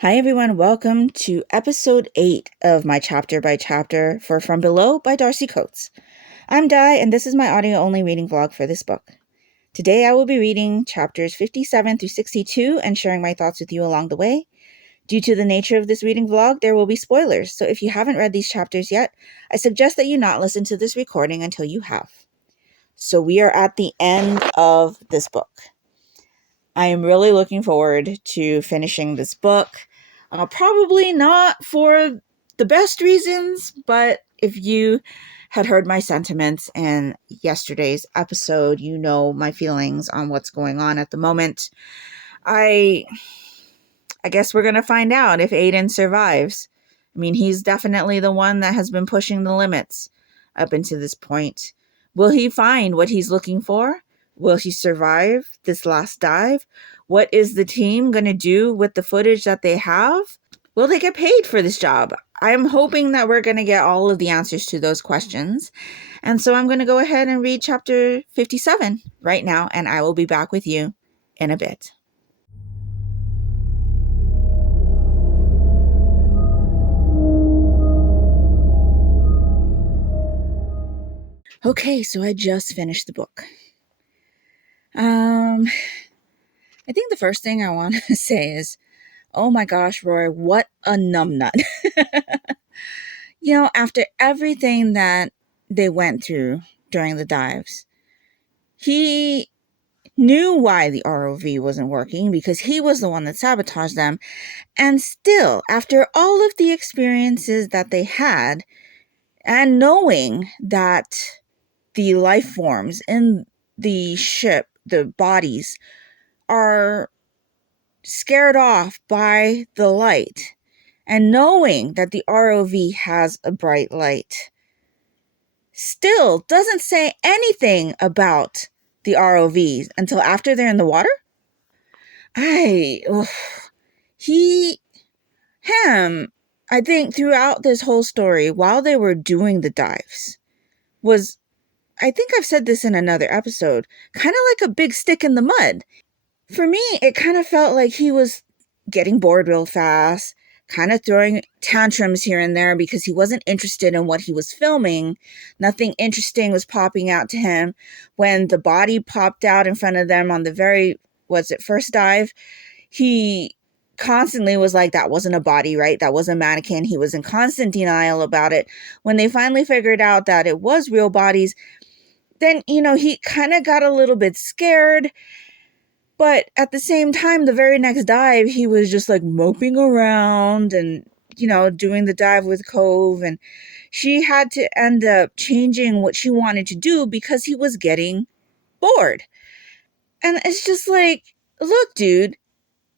Hi everyone, welcome to episode 8 of my chapter by chapter for From Below by Darcy Coates. I'm Di and this is my audio only reading vlog for this book. Today I will be reading chapters 57 through 62 and sharing my thoughts with you along the way. Due to the nature of this reading vlog, there will be spoilers, so if you haven't read these chapters yet, I suggest that you not listen to this recording until you have. So we are at the end of this book. I am really looking forward to finishing this book. Probably not for the best reasons, but if you had heard my sentiments in yesterday's episode, you know my feelings on what's going on at the moment. I guess we're going to find out if Aiden survives. I mean, he's definitely the one that has been pushing the limits up until this point. Will he find what he's looking for? Will he survive this last dive? What is the team going to do with the footage that they have? Will they get paid for this job? I'm hoping that we're going to get all of the answers to those questions. And so I'm going to go ahead and read chapter 57 right now, and I will be back with you in a bit. Okay, so I just finished the book. I think the first thing I want to say is, oh my gosh, Roy, what a numbnut. After everything that they went through during the dives, he knew why the ROV wasn't working because he was the one that sabotaged them. And still, after all of the experiences that they had, and knowing that the life forms in the ship, the bodies, are scared off by the light, and knowing that the ROV has a bright light, still doesn't say anything about the ROVs until after they're in the water? I think throughout this whole story, while they were doing the dives, was, I think I've said this in another episode, kind of like a big stick in the mud. For me, it kind of felt like he was getting bored real fast, kind of throwing tantrums here and there because he wasn't interested in what he was filming. Nothing interesting was popping out to him. When the body popped out in front of them on the very, first dive, he constantly was like, that wasn't a body, right? That was a mannequin. He was in constant denial about it. When they finally figured out that it was real bodies, then, he kind of got a little bit scared. But at the same time, the very next dive, he was just like moping around and, doing the dive with Cove. And she had to end up changing what she wanted to do because he was getting bored. And it's just like, look, dude,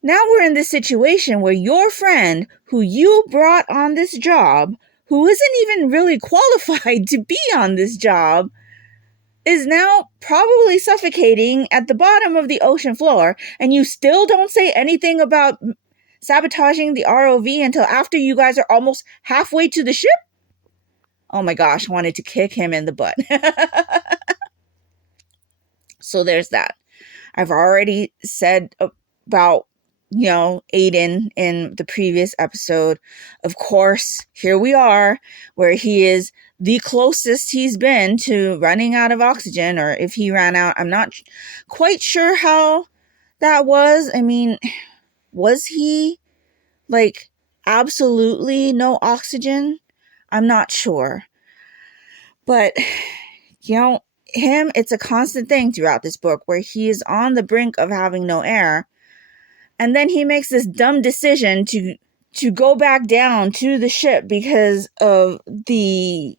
now we're in this situation where your friend who you brought on this job, who isn't even really qualified to be on this job, is now probably suffocating at the bottom of the ocean floor, and you still don't say anything about sabotaging the ROV until after you guys are almost halfway to the ship? Oh my gosh, wanted to kick him in the butt. So there's that. I've already said about, Aiden in the previous episode. Of course, here we are, where he is the closest he's been to running out of oxygen, or if he ran out, I'm not quite sure how that was. I mean, was he like absolutely no oxygen? I'm not sure. But, him, it's a constant thing throughout this book where he is on the brink of having no air. And then he makes this dumb decision to go back down to the ship because of the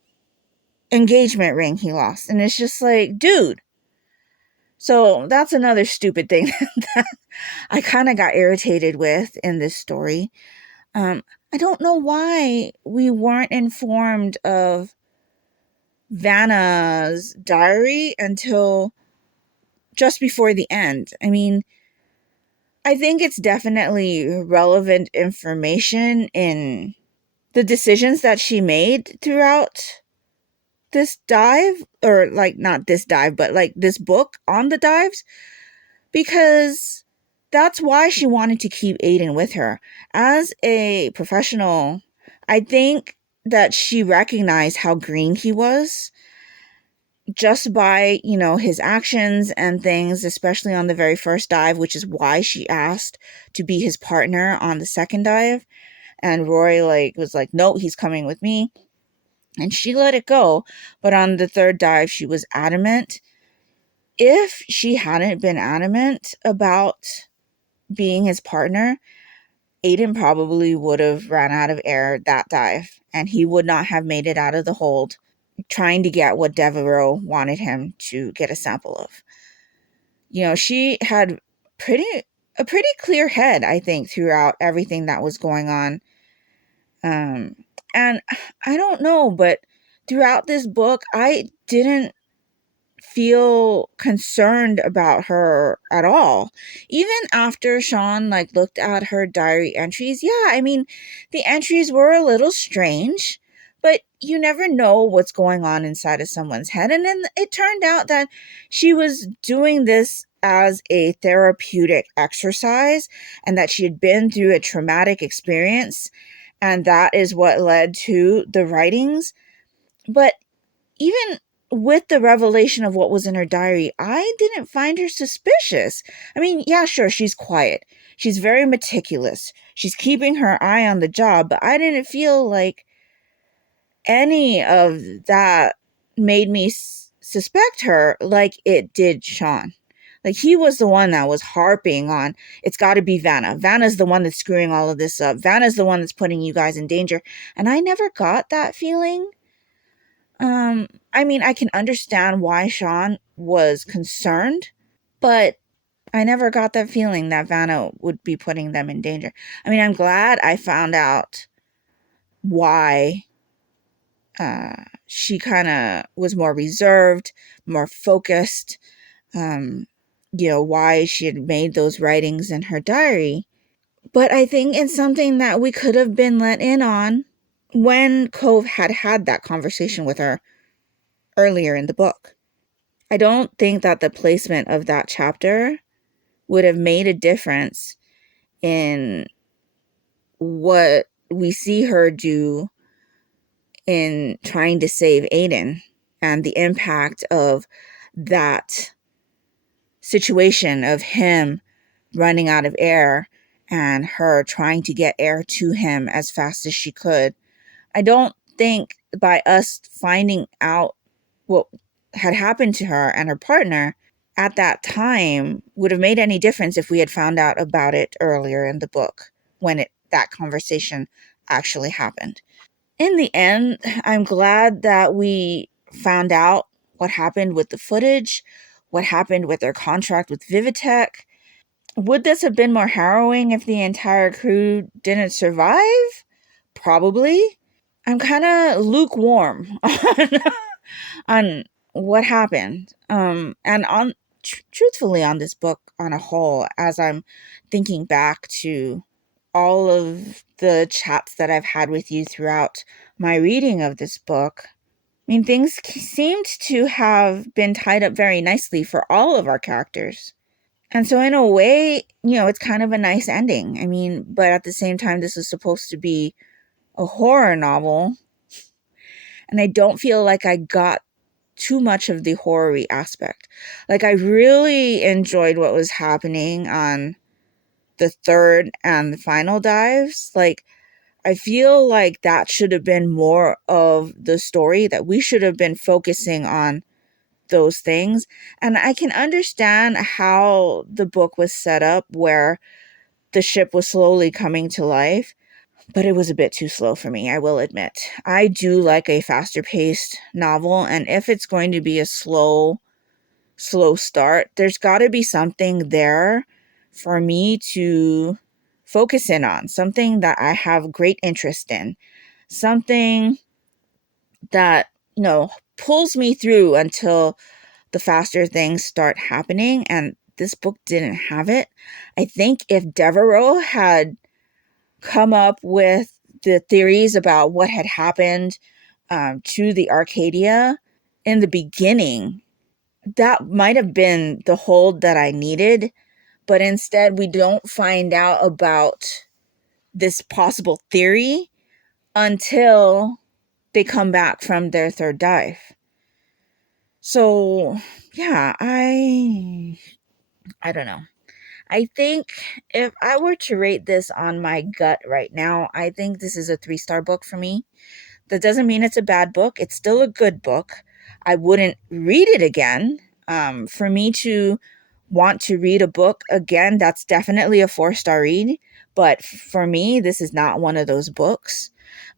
engagement ring he lost. And it's just like, dude. So that's another stupid thing that I kind of got irritated with in this story. I don't know why we weren't informed of Vanna's diary until just before the end. I mean, I think it's definitely relevant information in the decisions that she made throughout this dive, or like not this dive, but like this book on the dives, because that's why she wanted to keep Aiden with her. As a professional, I think that she recognized how green he was just by, his actions and things, especially on the very first dive, which is why she asked to be his partner on the second dive. And Roy was like, no, he's coming with me. And she let it go. But on the third dive, she was adamant. If she hadn't been adamant about being his partner, Aiden probably would have ran out of air that dive, and he would not have made it out of the hold trying to get what Devereaux wanted him to get a sample of. She had a pretty clear head, I think, throughout everything that was going on. And I don't know, but throughout this book, I didn't feel concerned about her at all. Even after Sean looked at her diary entries, yeah, I mean, the entries were a little strange, but you never know what's going on inside of someone's head. And then it turned out that she was doing this as a therapeutic exercise, and that she had been through a traumatic experience, and that is what led to the writings. But even with the revelation of what was in her diary, I didn't find her suspicious. I mean, yeah, sure, she's quiet. She's very meticulous. She's keeping her eye on the job, but I didn't feel like any of that made me suspect her like it did Sean. Like, he was the one that was harping on, it's got to be Vanna. Vanna's the one that's screwing all of this up. Vanna's the one that's putting you guys in danger. And I never got that feeling. I mean, I can understand why Sean was concerned, but I never got that feeling that Vanna would be putting them in danger. I mean, I'm glad I found out why she kind of was more reserved, more focused, why she had made those writings in her diary. But I think it's something that we could have been let in on when Cove had that conversation with her earlier in the book. I don't think that the placement of that chapter would have made a difference in what we see her do in trying to save Aiden, and the impact of that situation of him running out of air and her trying to get air to him as fast as she could. I don't think by us finding out what had happened to her and her partner at that time would have made any difference if we had found out about it earlier in the book when that conversation actually happened. In the end, I'm glad that we found out what happened with the footage, what happened with their contract with Vivitech. Would this have been more harrowing if the entire crew didn't survive? Probably. I'm kind of lukewarm on what happened. And truthfully on this book on a whole, as I'm thinking back to all of the chats that I've had with you throughout my reading of this book, I mean, things seemed to have been tied up very nicely for all of our characters. And so in a way, it's kind of a nice ending. I mean, but at the same time, this is supposed to be a horror novel. And I don't feel like I got too much of the horror-y aspect. Like, I really enjoyed what was happening on the third and the final dives. Like, I feel like that should have been more of the story, that we should have been focusing on those things. And I can understand how the book was set up where the ship was slowly coming to life, but it was a bit too slow for me, I will admit. I do like a faster paced novel, and if it's going to be a slow start, there's got to be something there for me to focus in on, something that I have great interest in, something that, pulls me through until the faster things start happening, and this book didn't have it. I think if Devereaux had come up with the theories about what had happened to the Arcadia in the beginning, that might have been the hold that I needed. but instead we don't find out about this possible theory until they come back from their third dive. So, yeah, I don't know. I think if I were to rate this on my gut right now, I think this is a 3-star book for me. That doesn't mean it's a bad book. It's still a good book. I wouldn't read it again. For me to want to read a book again, that's definitely a 4-star read. But for me, this is not one of those books.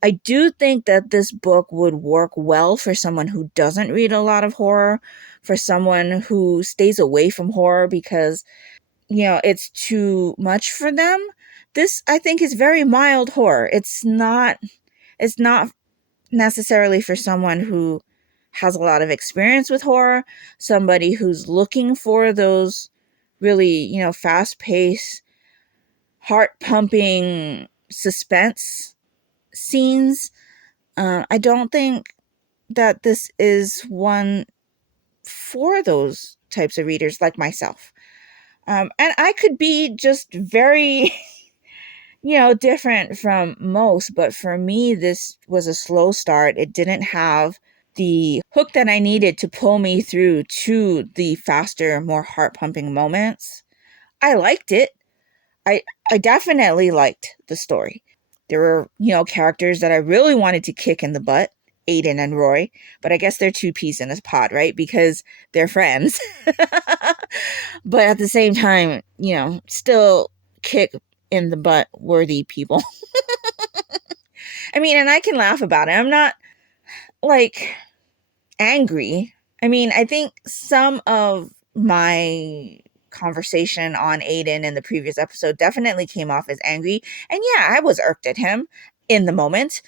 I do think that this book would work well for someone who doesn't read a lot of horror, for someone who stays away from horror because, it's too much for them. This, I think, is very mild horror. It's not necessarily for someone who has a lot of experience with horror, somebody who's looking for those really, fast-paced, heart-pumping suspense scenes. I don't think that this is one for those types of readers like myself. And I could be just very different from most, but for me, this was a slow start. It didn't have the hook that I needed to pull me through to the faster, more heart-pumping moments. I liked it. I definitely liked the story. There were, characters that I really wanted to kick in the butt, Aiden and Roy, but I guess they're two peas in a pod, right? Because they're friends. But at the same time, still kick in the butt worthy people. I mean, and I can laugh about it. I'm not like angry. I mean, I think some of my conversation on Aiden in the previous episode definitely came off as angry. And yeah, I was irked at him in the moment.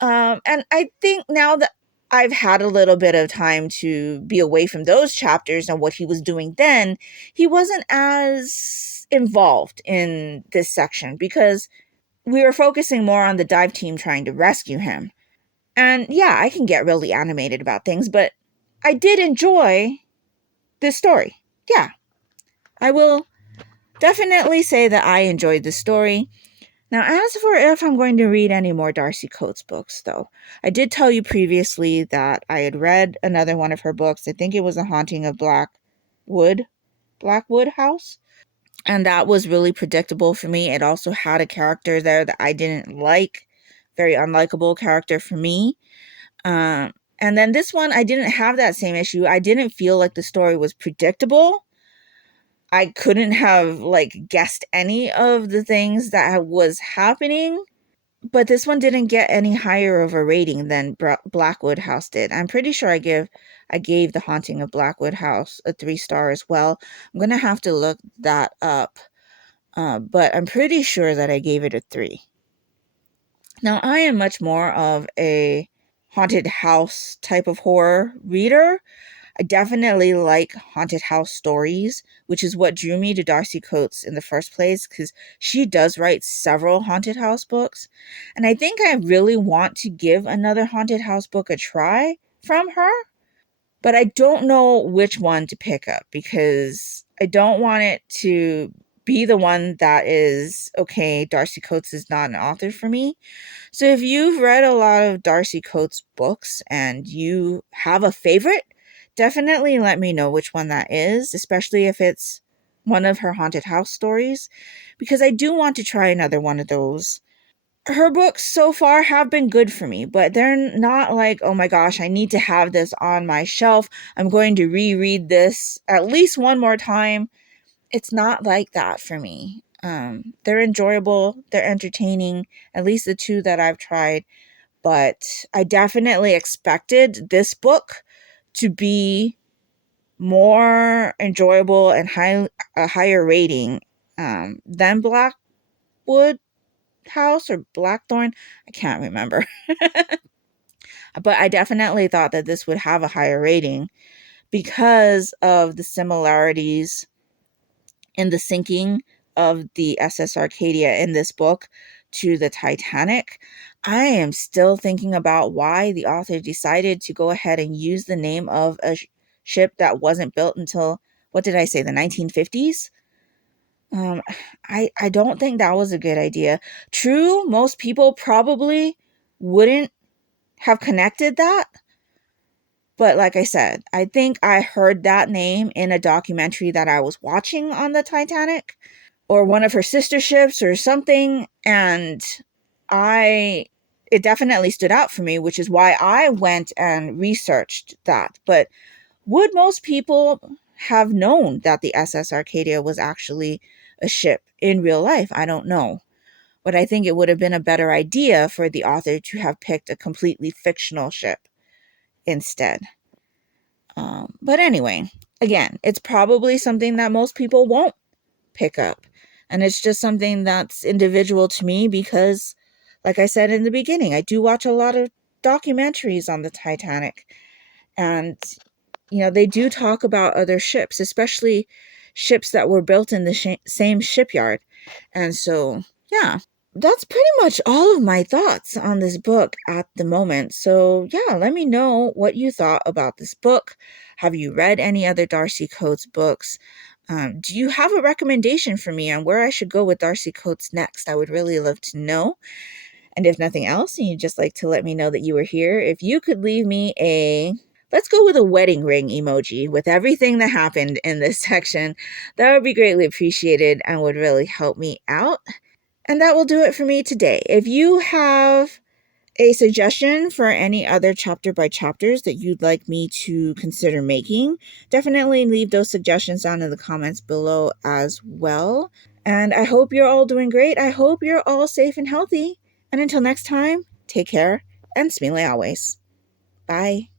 And I think now that I've had a little bit of time to be away from those chapters and what he was doing then, he wasn't as involved in this section because we were focusing more on the dive team trying to rescue him. And yeah, I can get really animated about things, but I did enjoy this story. Yeah, I will definitely say that I enjoyed the story. Now, as for if I'm going to read any more Darcy Coates books, though, I did tell you previously that I had read another one of her books. I think it was The Haunting of Blackwood House. And that was really predictable for me. It also had a character there that I didn't like. Very unlikable character for me. And then this one, I didn't have that same issue. I didn't feel like the story was predictable. I couldn't have guessed any of the things that was happening. But this one didn't get any higher of a rating than Blackwood House did. I'm pretty sure I gave The Haunting of Blackwood House a 3-star as well. I'm gonna have to look that up. But I'm pretty sure that I gave it a 3. Now, I am much more of a haunted house type of horror reader. I definitely like haunted house stories, which is what drew me to Darcy Coates in the first place, because she does write several haunted house books. And I think I really want to give another haunted house book a try from her, but I don't know which one to pick up because I don't want it to be the one that is, okay, Darcy Coates is not an author for me. So if you've read a lot of Darcy Coates books and you have a favorite, definitely let me know which one that is, especially if it's one of her haunted house stories, because I do want to try another one of those. Her books so far have been good for me, but they're not like, oh my gosh, I need to have this on my shelf. I'm going to reread this at least one more time. It's not like that for me. They're enjoyable, they're entertaining, at least the 2 that I've tried, but I definitely expected this book to be more enjoyable and a higher rating than Blackwood House or Blackthorn. I can't remember. But I definitely thought that this would have a higher rating because of the similarities in the sinking of the SS Arcadia in this book to the Titanic. I am still thinking about why the author decided to go ahead and use the name of a ship that wasn't built until, what did I say, the 1950s? Um, I don't think that was a good idea. True, most people probably wouldn't have connected that. But like I said, I think I heard that name in a documentary that I was watching on the Titanic or one of her sister ships or something. And I, it definitely stood out for me, which is why I went and researched that. But would most people have known that the SS Arcadia was actually a ship in real life? I don't know. But I think it would have been a better idea for the author to have picked a completely fictional ship instead. But anyway, again, it's probably something that most people won't pick up. And it's just something that's individual to me because, like I said in the beginning, I do watch a lot of documentaries on the Titanic. And, they do talk about other ships, especially ships that were built in the same shipyard. And so, yeah, that's pretty much all of my thoughts on this book at the moment. So, yeah, let me know what you thought about this book. Have you read any other Darcy Coates books? Do you have a recommendation for me on where I should go with Darcy Coates next? I would really love to know. And if nothing else, and you'd just like to let me know that you were here, if you could leave me let's go with a wedding ring emoji with everything that happened in this section, that would be greatly appreciated and would really help me out. And that will do it for me today. If you have a suggestion for any other chapter by chapters that you'd like me to consider making, definitely leave those suggestions down in the comments below as well. And I hope you're all doing great. I hope you're all safe and healthy. And until next time, take care and smile always. Bye.